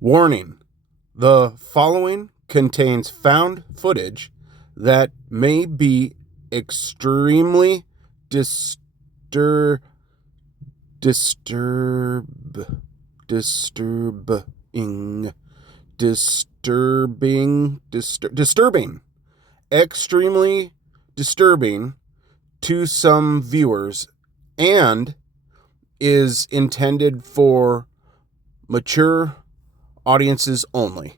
Warning: the following contains found footage that may be extremely disturbing. Extremely disturbing to some viewers, and is intended for mature audiences only.